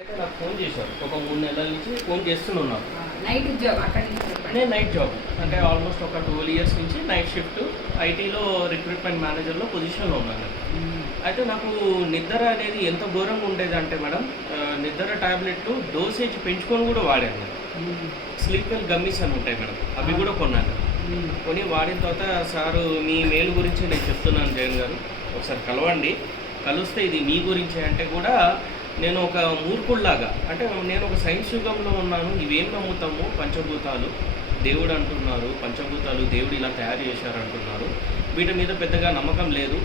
అయితే నాకు ఫోన్ చేశారు. ఒక మూడు నెలల నుంచి ఫోన్ చేస్తున్నాను నైట్ అక్కడి నుంచి చెప్పండి. నేను నైట్ జాబ్. అంటే ఆల్మోస్ట్ ఒక ట్వెల్వ్ ఇయర్స్ నుంచి నైట్ షిఫ్ట్ ఐటీలో రిక్రూట్మెంట్ మేనేజర్లో పొజిషన్లో ఉన్నాను అయితే నాకు నిద్ర అనేది ఎంత ఘోరంగా ఉండేది అంటే మేడం నిద్ర టాబ్లెట్లు డోసేజ్ పెంచుకొని కూడా వాడాను నేను. స్లీప్ వెల్ గమ్మీస్ అని ఉంటాయి మేడం అవి కూడా కొన్నాను. కొని వాడిన తర్వాత సారు మీ మేలు గురించి నేను చెప్తున్నాను జగన్ గారు. ఒకసారి కలవండి. కలిస్తే ఇది మీ గురించే అంటే కూడా నేను ఒక మూర్ఖుల్లాగా అంటే నేను ఒక సైన్స్ యుగంలో ఉన్నాను ఇవేం నమ్ముతాము పంచభూతాలు దేవుడు అంటున్నారు పంచభూతాలు దేవుడు ఇలా తయారు చేశారు అంటున్నారు వీటి మీద పెద్దగా నమ్మకం లేదు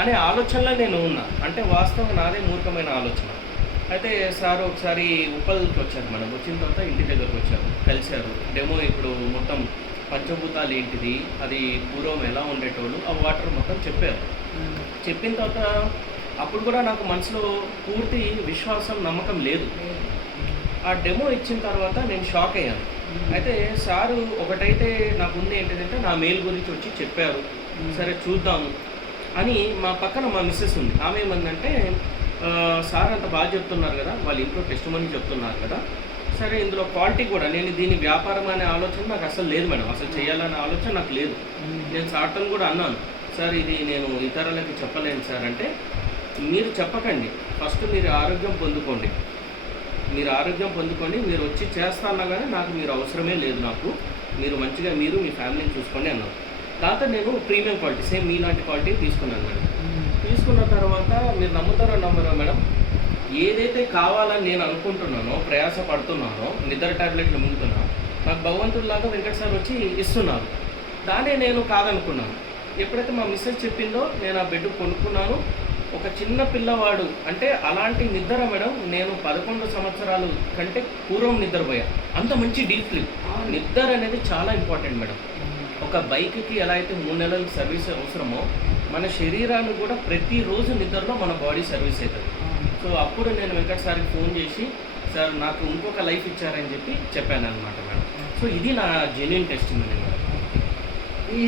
అనే ఆలోచనలో నేను ఉన్నా. అంటే వాస్తవం నాదే మూర్ఖమైన ఆలోచన. అయితే సార్ ఒకసారి ఉప్పల్కి వచ్చారు మనం వచ్చిన తర్వాత ఇంటి దగ్గరకు వచ్చారు కలిశారు. డెమో ఇప్పుడు మొత్తం పంచభూతాలు ఏంటిది అది పూర్వం ఎలా ఉండేటోళ్ళు ఆ వాటర్ మొత్తం చెప్పారు. చెప్పిన తర్వాత అప్పుడు కూడా నాకు మనసులో పూర్తి విశ్వాసం నమ్మకం లేదు. ఆ డెమో ఇచ్చిన తర్వాత నేను షాక్ అయ్యాను. అయితే సారు ఒకటైతే నాకు ఉంది ఏంటంటే నా మెయిల్ గురించి వచ్చి చెప్పారు. సరే చూద్దాము అని మా పక్కన మా మిస్సెస్ ఉంది. ఆమె ఏమందంటే "ఆ, సార్ అంత బాగా చెప్తున్నారు కదా వాళ్ళ ఇంట్లో టెస్ట్ మనీ చెప్తున్నారు కదా. సరే ఇందులో క్వాలిటీ కూడా నేను దీని వ్యాపారం అనే ఆలోచన నాకు అసలు లేదు మేడం. అసలు చేయాలనే ఆలోచన నాకు లేదు. నేను సార్తో కూడా అన్నాను సార్ ఇది నేను ఇతరులకి చెప్పలేను సార్. అంటే మీరు చెప్పకండి. ఫస్ట్ మీరు ఆరోగ్యం పొందుకోండి. మీరు ఆరోగ్యం పొందుకోండి మీరు వచ్చి చేస్తా అన్నా కానీ నాకు మీరు అవసరమే లేదు నాకు. మీరు మంచిగా మీరు మీ ఫ్యామిలీని చూసుకోండి అన్నారు. దాంతో నేను ప్రీమియం క్వాలిటీ సేమ్ మీలాంటి క్వాలిటీ తీసుకున్నాను మేడం. తీసుకున్న తర్వాత మీరు నమ్ముతారో నమ్మరో మేడం? ఏదైతే కావాలని నేను అనుకుంటున్నానో ప్రయాస పడుతున్నానో నిద్ర టాబ్లెట్లు మింగుతున్నా నాకు భగవంతుడిలాగా వెంకట సార్ వచ్చి ఇస్తున్నారు. దానే నేను కాదనుకున్నాను. ఎప్పుడైతే మా మిస్సెస్ చెప్పిందో నేను ఆ బెడ్ కొనుక్కున్నాను. ఒక చిన్న పిల్లవాడు అంటే అలాంటి నిద్ర మేడం నేను పదకొండు సంవత్సరాలు కంటే పూర్వం నిద్రపోయా. అంత మంచి డీప్ స్లీప్. నిద్ర అనేది చాలా ఇంపార్టెంట్ మేడం. ఒక బైక్కి ఎలా అయితే మూడు నెలలు సర్వీస్ అవసరమో మన శరీరాన్ని కూడా ప్రతిరోజు నిద్రలో మన బాడీ సర్వీస్ అవుతుంది. సో అప్పుడు నేను వెంకట సార్కి ఫోన్ చేసి సార్ నాకు ఇంకొక లైఫ్ ఇచ్చారని చెప్పి చెప్పాను అనమాట మేడం. సో ఇది నా జెన్యున్ టెస్ట్ మేడం ఈ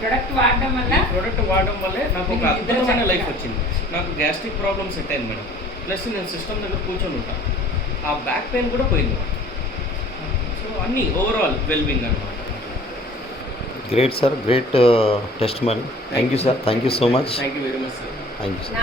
ప్రొడక్ట్ వాడడం వల్ల ప్రోడక్ట్ వాడడం వల్లే నాకు ఒక అద్భుతమైన లైఫ్. వచ్చింది. నాకు గ్యాస్ట్రిక్ ప్రాబ్లమ్ సెట్ అయింది మేడం. ప్లస్ నేను సిస్టమ్ దగ్గర కూర్చొని ఉంటా. ఆ బ్యాక్ పెయిన్ కూడా పోయింది. సో అన్నీ ఓవరాల్ వెల్బింగ్ అనమాట great sir great test money thank you sir thank you so much thank you very much sir thank you sir